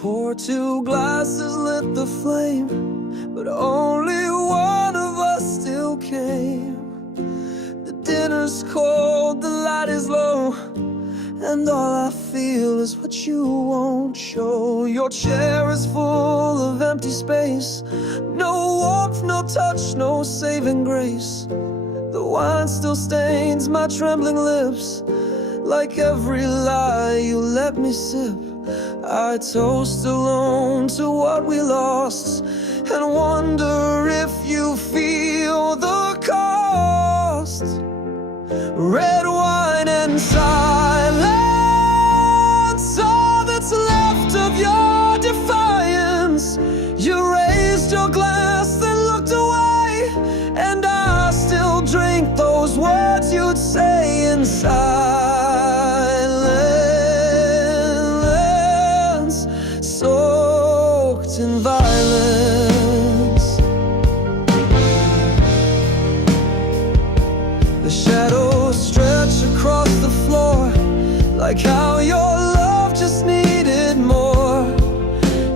Pour two glasses, lit the flame, but only one of us still came. The dinner's cold, the light is low, and all I feel is what you won't show. Your chair is full of empty space, no warmth, no touch, no saving grace. The wine still stains my trembling lips, like every lie you let me sip. I toast alone to what we lost, and wonder if you feel the cost. Red wine and silence, all that's left of your defiance. You raised your glass, then looked away, and I still drink those words you'd say in silence, soaked in violence. The shadows stretch across the floor, like how your love just needed more.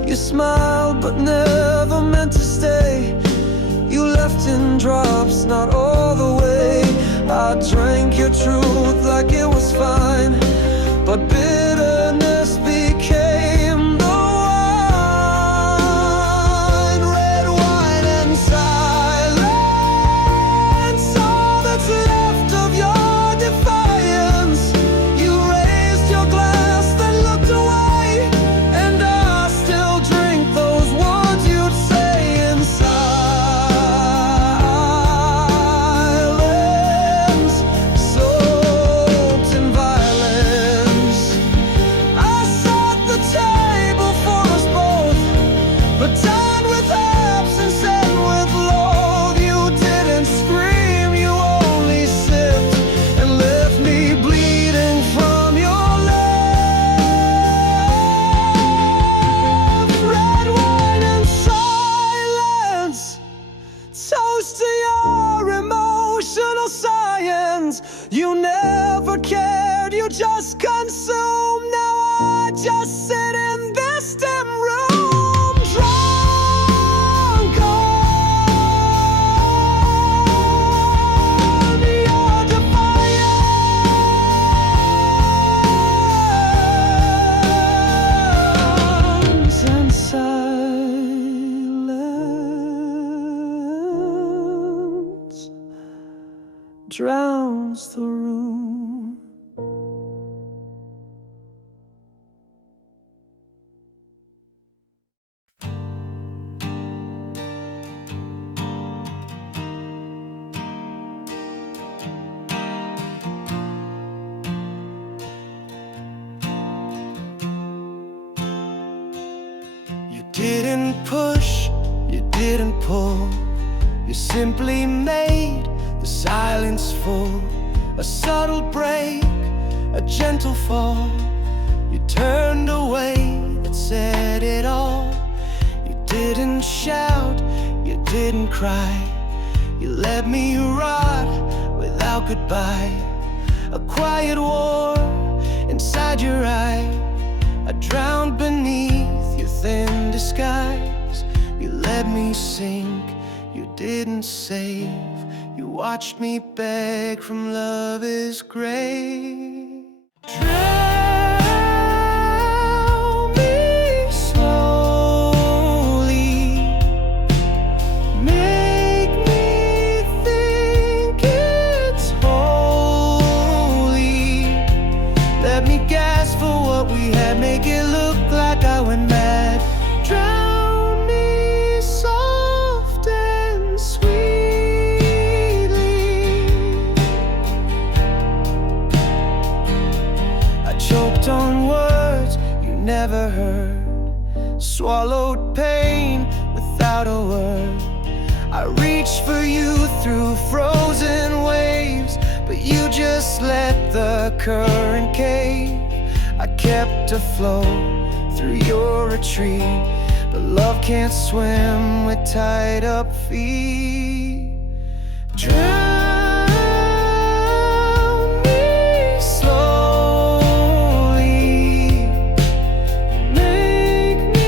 You smiled but never meant to stay. You left in drops, not all the way. I drank your truth like it was fine, but bitterness became the wine. Red wine and silence, all that's left of your defiance. You raised your glass, then looked away, and I still drink those words you'd say in silence, soaked in violence. I set the table for us both, but dined with absence and with loathe. You didn't scream, you only sipped, and left me bleeding from your love. Red wine and silence, toast to your emotional science. You never cared, you just consumed. Now I just sit in this dim room, drunk on your defiance, and silence drowns the room. You didn't push, you didn't pull, you simply made the silence full. A subtle break, a gentle fall. You turned away, it said it all. You didn't shout, you didn't cry. You let me rot without goodbye. A quiet war inside your eye. I drowned beneath your thin disguise. You let me sink, you didn't save. You watched me beg from love's grave. Drown me slowly, make me think it's holy. Let me gasp for what we had, make it look like I went mad. Drown me soft and sweetly. I choked on words you never heard, swallowed pain without a word. I reached for you through frozen waves, but you just let the current cave. I kept afloat through your retreat, but love can't swim with tied up feet. Drown me slowly, make me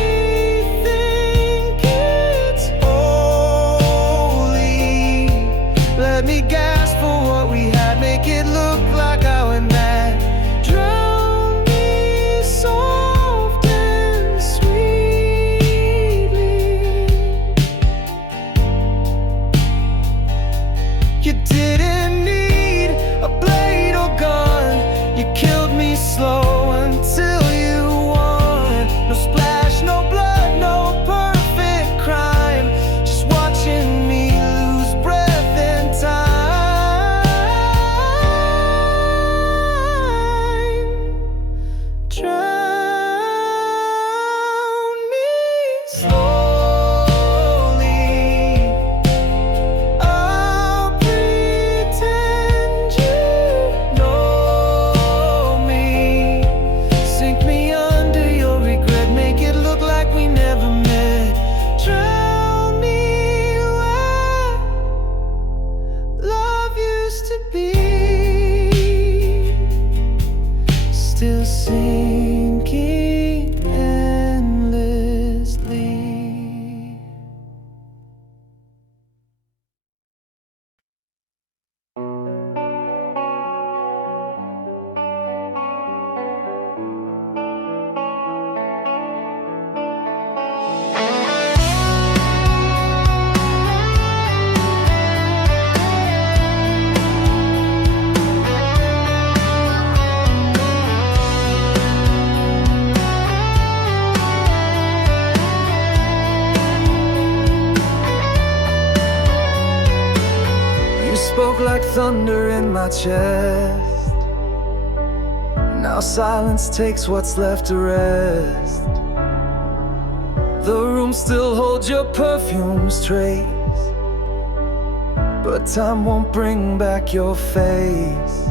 like thunder in my chest. Now silence takes what's left to rest. The room still holds your perfume's trace, but time won't bring back your face.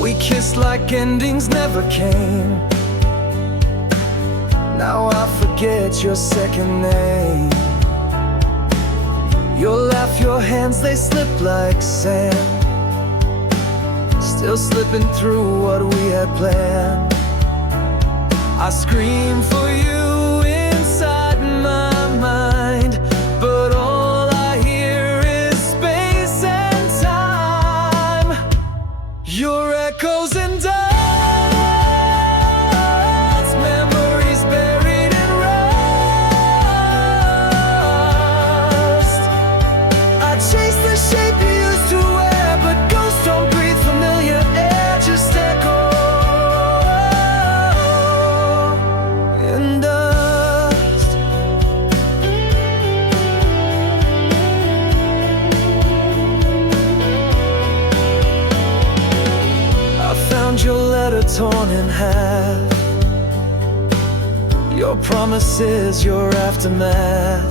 We kissed like endings never came. Now I forget your second name. Your laugh, your hands, they slip like sand, still slipping through what we had planned. I scream for you inside my mind, but all I hear is space and time. Your echoes and dust, memories buried in rust. I chase the shape you used to wear, but ghosts don't breathe familiar air, just echo in dust. I found your letter torn in half, your promises, your aftermath.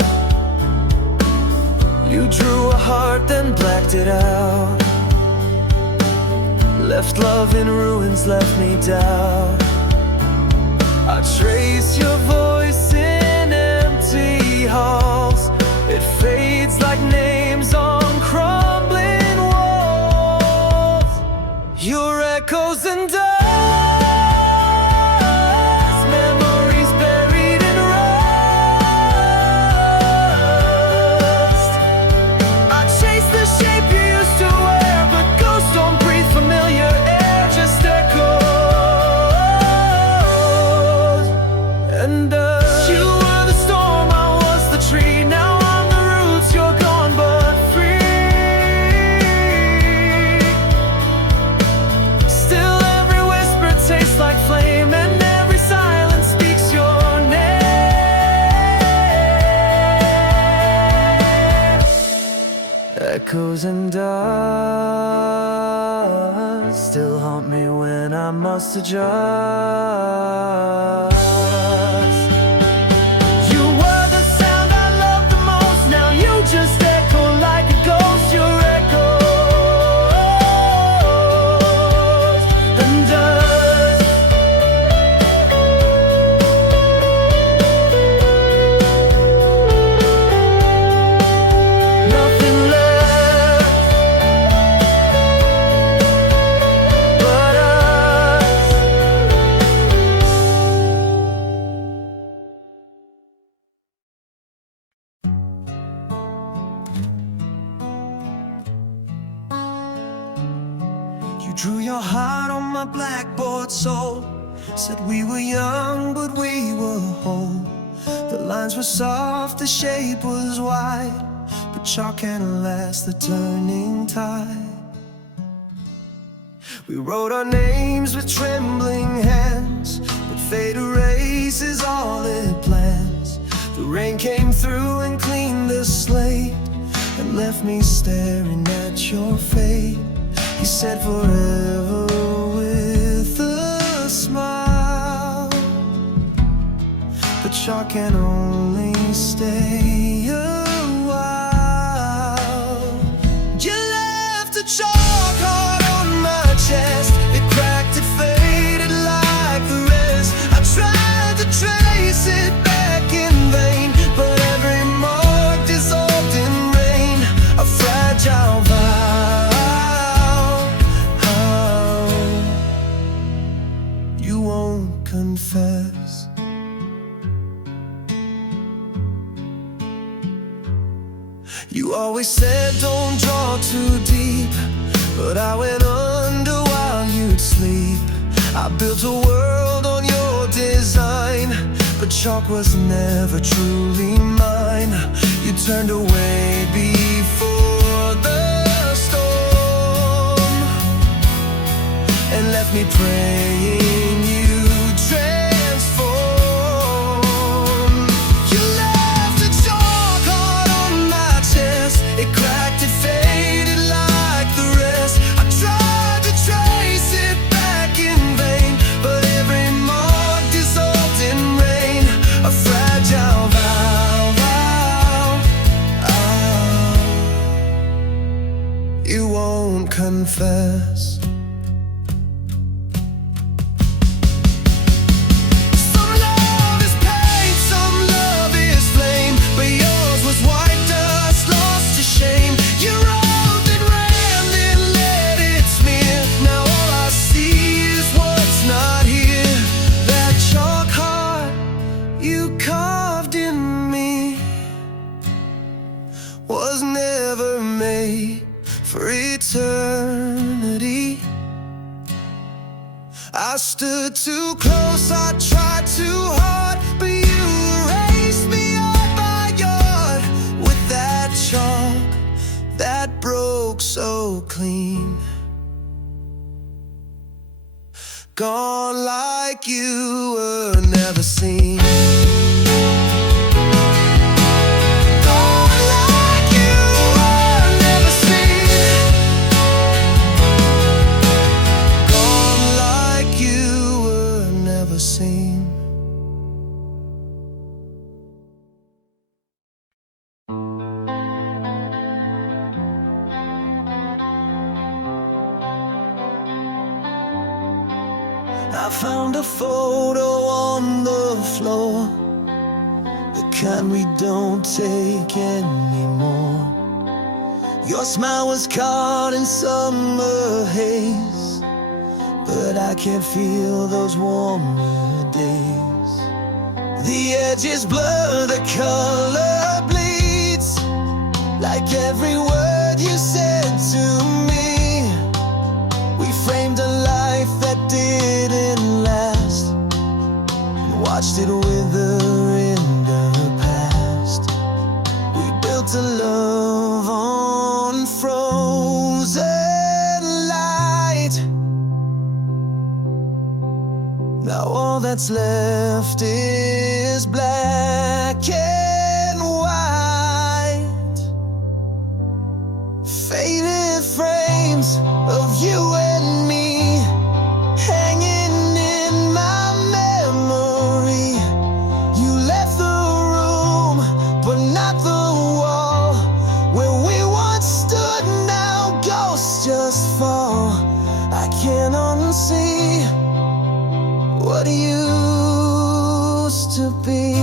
You drew a heart, then blacked it out, left love in ruins, left me doubt. I trace your voice in empty halls. It fades like names on crumbling walls. Your echoes and dust, memories buried in rust. I chase the shape you used to wear, but ghosts don't breathe familiar air, just echoes and dust. You were the storm, I was the tree. Now I'm the roots, you're gone but free. Still every whisper tastes like flame, and every silence speaks your name. Echoes and dust still haunt me when I must adjust. You were the sound I loved the most, now you just echo like a ghost. Your echoes and dust. Nothing left but us. You drew your heart on my blackboard soul, said we were young but we were whole. The lines were soft, the shape was wide, but chalk can't last the turning tide. We wrote our names with trembling hands, but fate erases all it plans. The rain came through and cleaned the slate, and left me staring at your fate. He said forever with a smile, but chalk can only stay a while. You left a chalk heart on my chest, it cracked, it faded like the rest. I tried to trace it back in vain, but every mark dissolved in rain. A fragile vow. You won't confess. You always said don't draw too deep, but I went under while you'd sleep. I built a world on your design, but chalk was never truly mine. You turned away before the storm, and left me praying you transform. You left a chalk heart on my chest, it cracked, it faded like confess. Was never made for eternity. I stood too close, I tried too hard, but you erased me off by yard with that chalk that broke so clean. Gone like you were never seen. I found a photo on the floor, the kind we don't take anymore. Your smile was caught in summer haze, but I can't feel those warmer days. The edges blur, the color bleeds, like every word you said to me. We framed a life that didn't last, and watched it wither in the past. We built a love on frozen light. Now all that's left is black and white. Faded frames of you and me, hanging in my memory. You left the room, but not the wall. Where we once stood, now ghosts just fall. I can't unsee what used to be.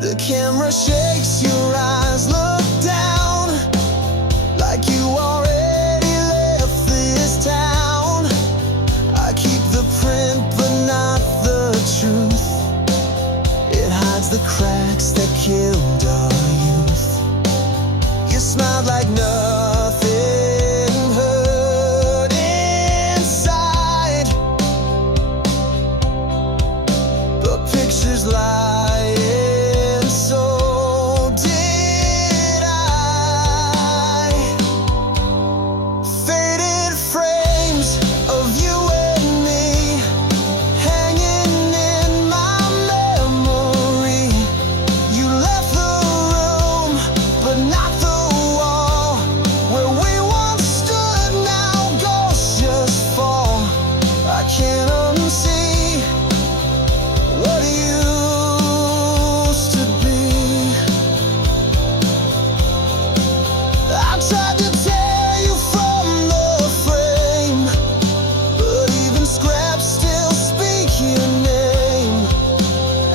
The camera shakes, your eyes look down, like you already left this town. I keep the print but not the truth. It hides the cracks that killed our youth. You smiled like nothing hurt inside, but pictures lying, so did I. Faded frames of you and me, hanging in my memory. You left the room, but not the wall. Where we once stood, now ghosts just fall. I can't unsee what used to be. I tried to tear you from the frame, but even scraps still speak your name.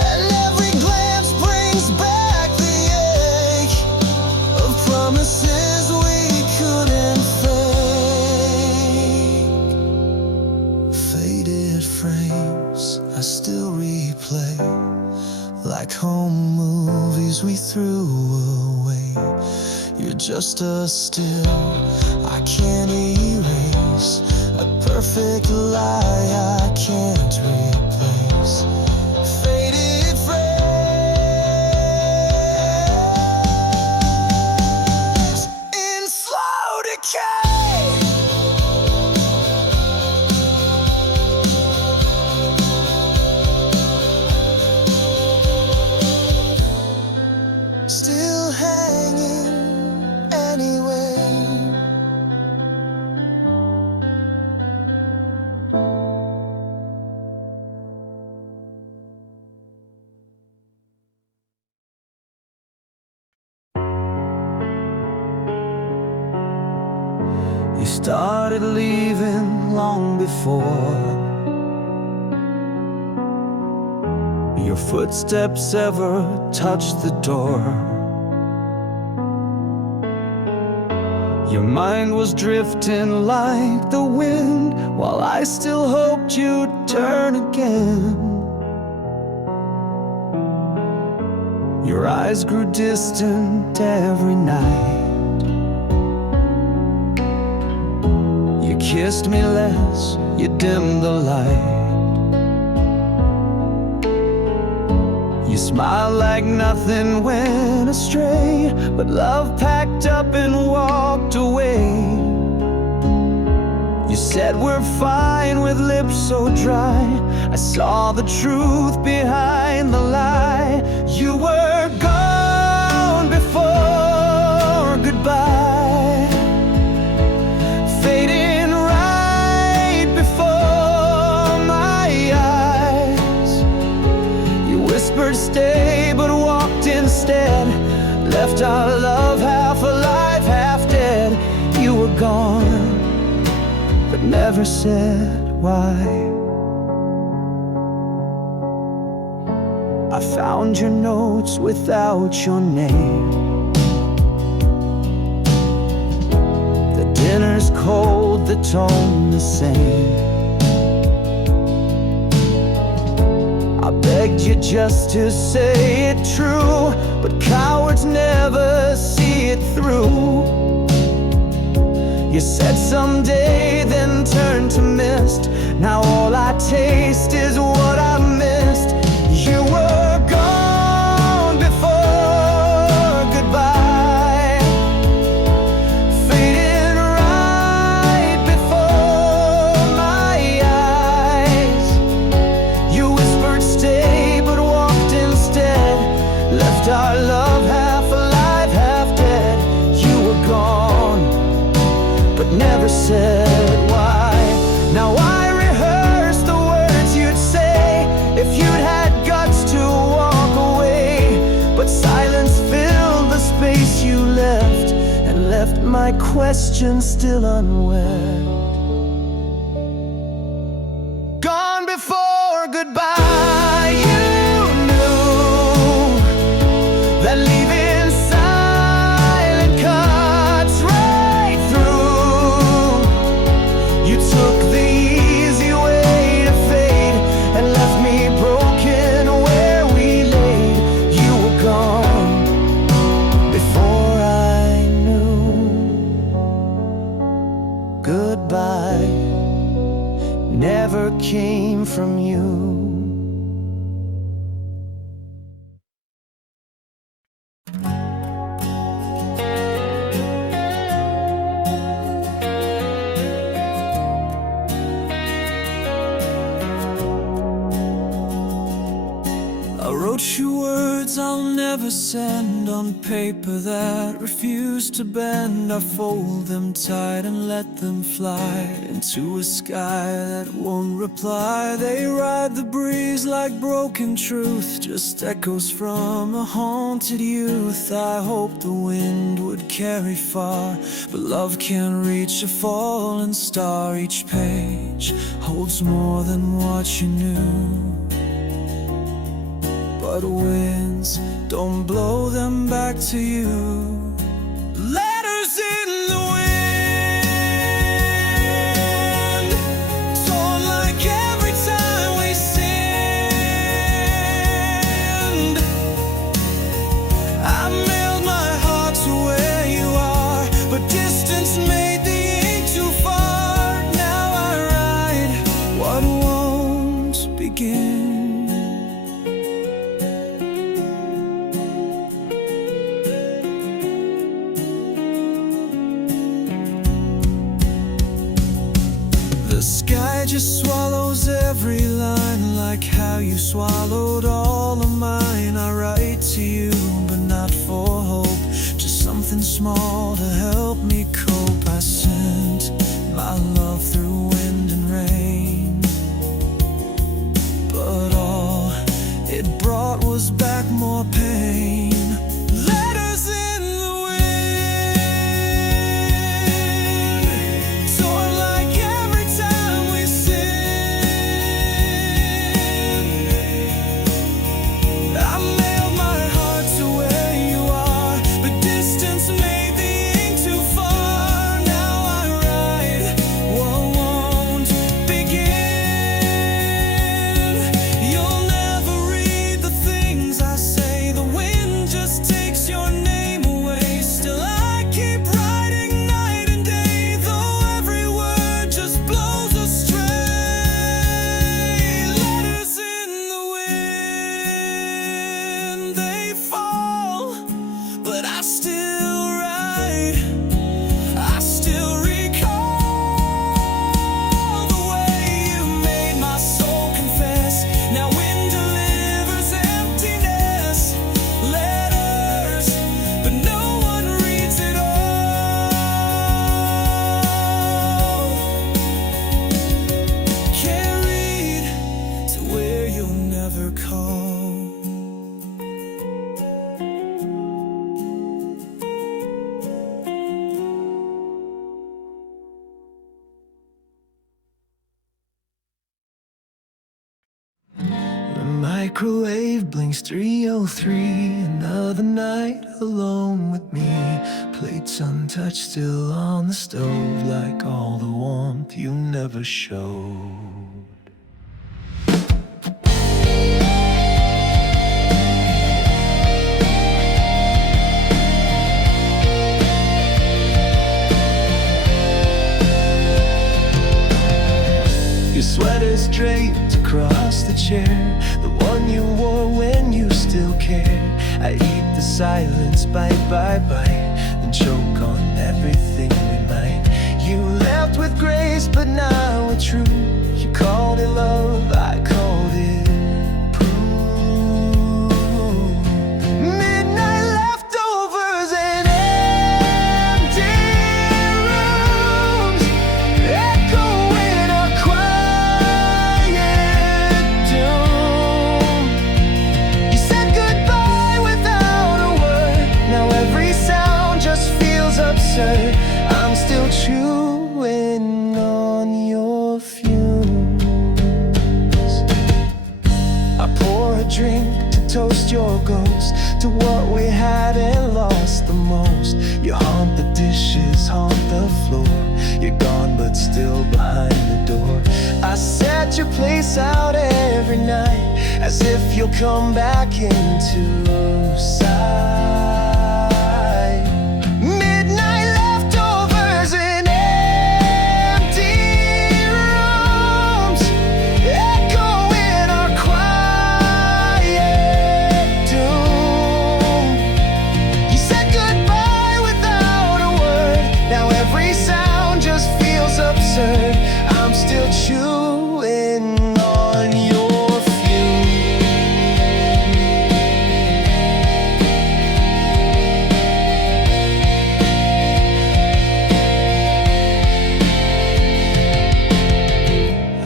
And every glance brings back the ache of promises we couldn't fake. Faded frames I still replay, like home movies we threw away. You're just a still I can't erase, a perfect lie I can't replace. Faded frames in slow decay. Still hanging anyway. You started leaving long before your footsteps ever touched the door. Your mind was drifting like the wind, while I still hoped you'd turn again. Your eyes grew distant every night. You kissed me less, you dimmed the light. You smiled like nothing went astray, but love packed up and walked away. You said we're fine with lips so dry. I saw the truth behind the lie. You were gone before goodbye, fading right before my eyes. You whispered stay but walked instead, left our love half alive, half dead. You were gone but never said why. I found your notes without your name. The dinner's cold, the tone the same. I begged you just to say it true, but cowards never see it through. You said someday, then turned to mist. Now all I taste is what I missed. You were gone before goodbye, fading right before my eyes. You whispered stay but walked instead, left our love half alive, half dead. You were gone but never said why. Now I rehearse the words you'd say if you'd had guts to walk away, but silence filled the space you left and left my questions still unwept. Gone before goodbye, you knew that leaving silent cuts right through. You took the easy way to fade and left me broken where we laid. You were gone before I knew. Goodbye never came from you. I wrote you words I'll never send on paper that refuse to bend. I fold them tight and let them fly into a sky that won't reply. They ride the breeze like broken truth, just echoes from a haunted youth. I hoped the wind would carry far, but love can't reach a fallen star. Each page holds more than what you knew, but winds don't blow them back to you. Letters in the wind, torn like every time we sinned. I mailed my heart to where you are, but distance made the ink too far. Now I write what won't begin. The sky just swallows every line, like how you swallowed all of mine. I write to you, but not for hope, just something small to help me cope. I sent my love through wind and rain, but all it brought was back more pain. Letters in the wind, microwave blinks 3:03. Another night alone with me. Plates untouched, still on the stove, like all the warmth you never showed. Your sweater's draped across the chair, the one you wore when you still cared. I eat the silence bite by bite, then choke on everything we might. You left with grace, but now it's true. You called it love, I called it proof. Midnight leftovers and empty rooms, echoing our quiet doom. You said goodbye without a word, now every sound just feels absurd. I'm still chewing on your fumes. I pour a drink to toast your ghost, to what we had and lost the most. You haunt the dishes, haunt the floor. You're gone but still behind the door. I set your place out every night, as if you'll come back into sight. Midnight leftovers in empty rooms, echoing our quiet doom. You said goodbye without a word, now every sound just feels absurd. I'm still chewing on your fumes.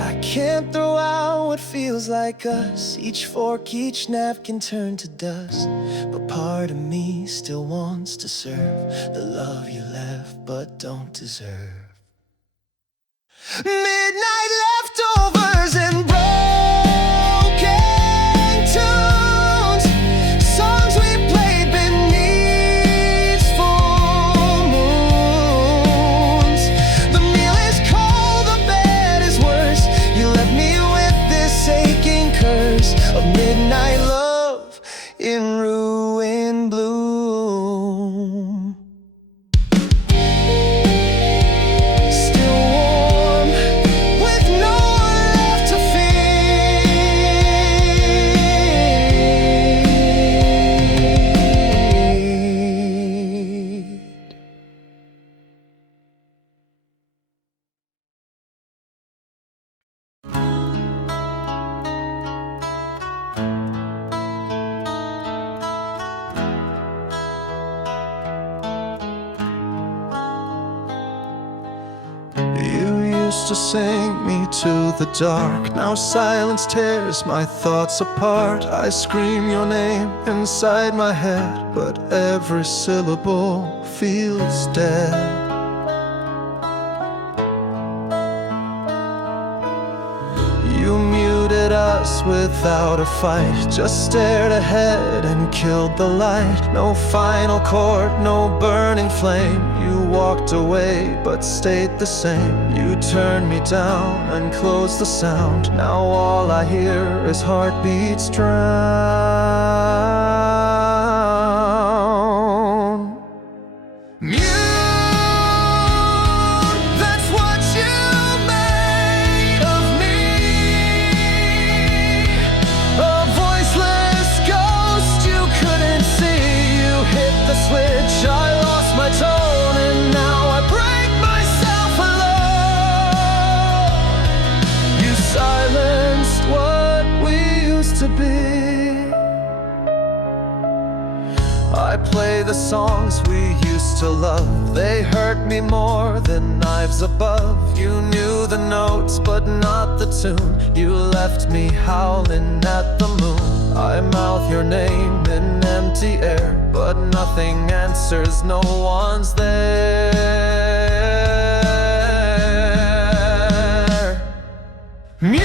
I can't throw out what feels like us. Each fork, each napkin turned to dust, but part of me still wants to serve the love you left but don't deserve. Midnight leftovers and broken tunes, songs we played beneath full moons. The meal is cold, the bed is worse. You left me with this aching curse of midnight love in ruined bloom. Still warm, with no one left to feed. You used to sing me to the dark, now silence tears my thoughts apart. I scream your name inside my head, but every syllable feels dead. You muted us without a fight, just stared ahead and killed the light. No final chord, no burning flame. You walked away but stayed the same. You turned me down and closed the sound. Now all I hear is heartbeats drown. Mute, that's what you made of me. A voiceless ghost you couldn't see. You hit the switch, I lost my tone, and now I break myself alone. You silenced what we used to be. I play the songs we used to love. They hurt me more than knives above. You knew the notes but not the tune. You left me howling at the moon. I mouth your name in empty air, but nothing answers, no one's there. Mute,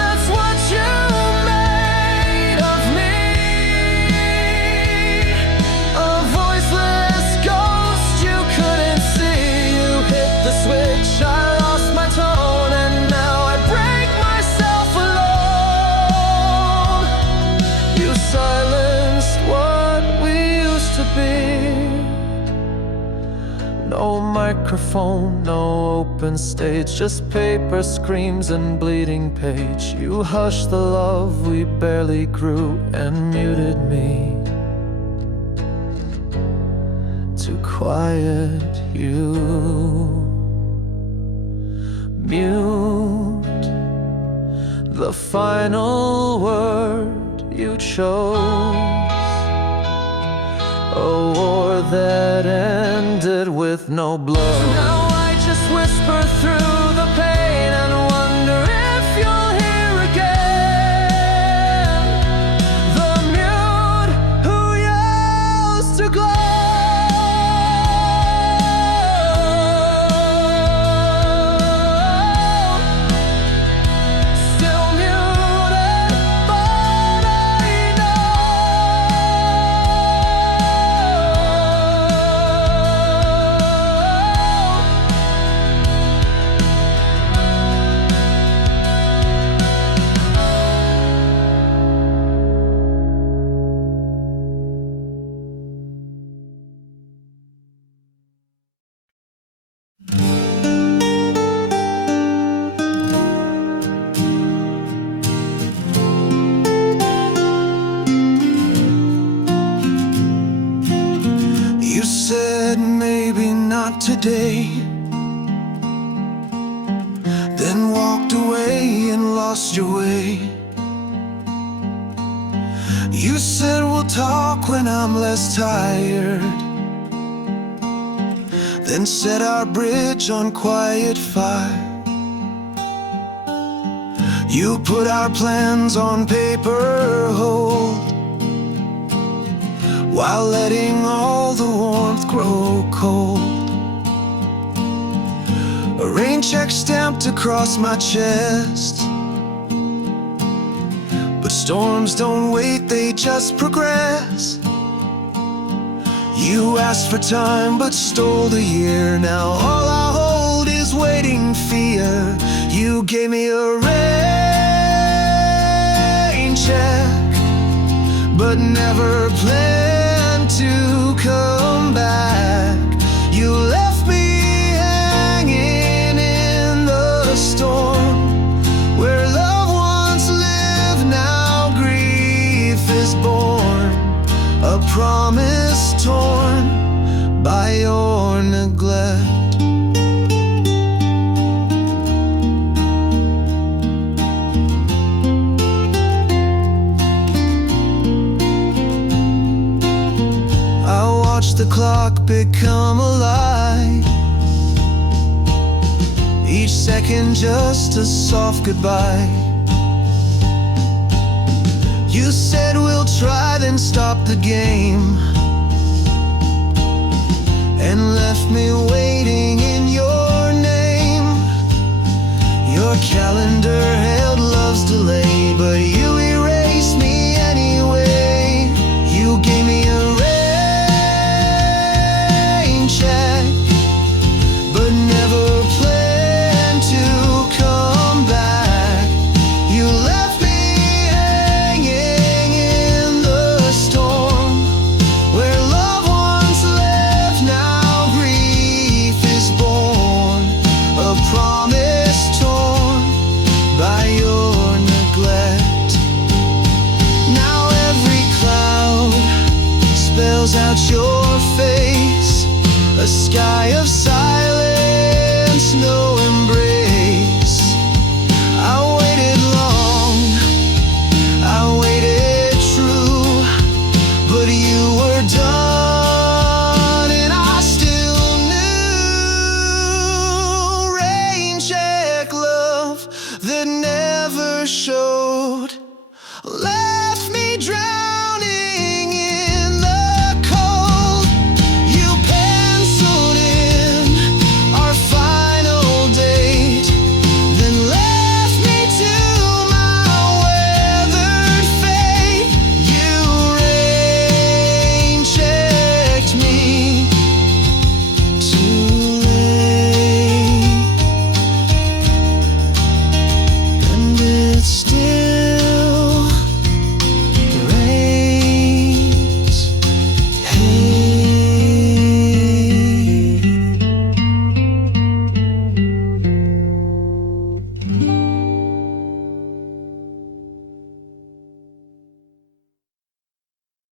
that's what microphone, no open stage, just paper, screams and bleeding page. You hushed the love we barely grew and muted me to quiet you. Mute, the final word you chose. A war that ended with no blow. Now I just whisper through the pain and wonder if you'll hear again the mute who used to glow. Still muted, but I know you said maybe not today, then walked away and lost your way. You said we'll talk when I'm less tired, then set our bridge on quiet fire. You put our plans on paper hold, while letting all the warmth grow cold. A rain check stamped across my chest, but storms don't wait, they just progress. You asked for time but stole the year. Now all I hold is waiting fear. You gave me a rain check, but never planned to come back. You left me hanging in the storm, where loved ones live, now grief is born. A promise torn by your neglect. The clock become alive, each second just a soft goodbye. You said we'll try, then stop the game, and left me waiting in your name. Your calendar held love's delay, but you erased me anyway. You gave me a check, but never planned to come back. You left me hanging in the storm, where loved ones live, now grief is born. A promise torn by your neglect. Now every cloud spells out your face, a sky of silence.